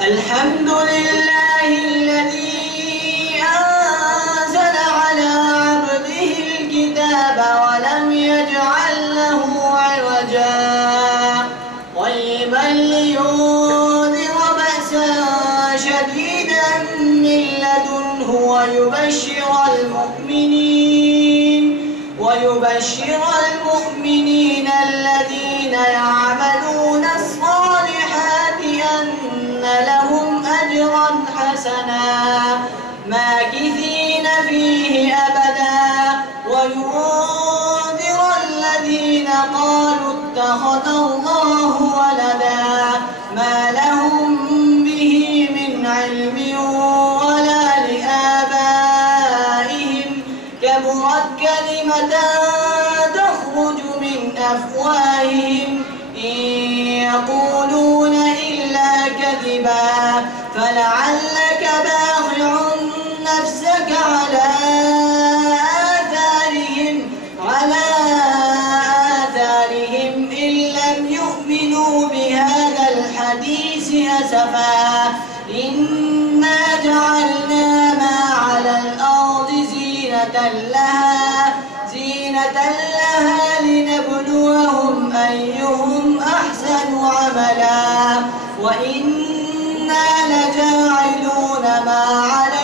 الحمد لله الذي أنزل على عبده الكتاب ولم يجعل له عوجا قيما لينذر بأسا شديدا من لدنه ويبشر المؤمنين الذين يعملون الصالحات أن لهم أجرا حسنا ماكثين فيه أبدا وينذر الذين قالوا اتخذ الله ولدا ما لهم به من علم ولا لآبائهم كبرت كلمة تخرج من أفواههم إن يقولون إلا كذبا فلعلك باخع نفسك على آثارهم إن لم يؤمنوا بهذا الحديث أسفا إنا جعلنا ما على الأرض زينة لها لنبلوهم أيهم أحسن عملا وإنا لجاعلون ما على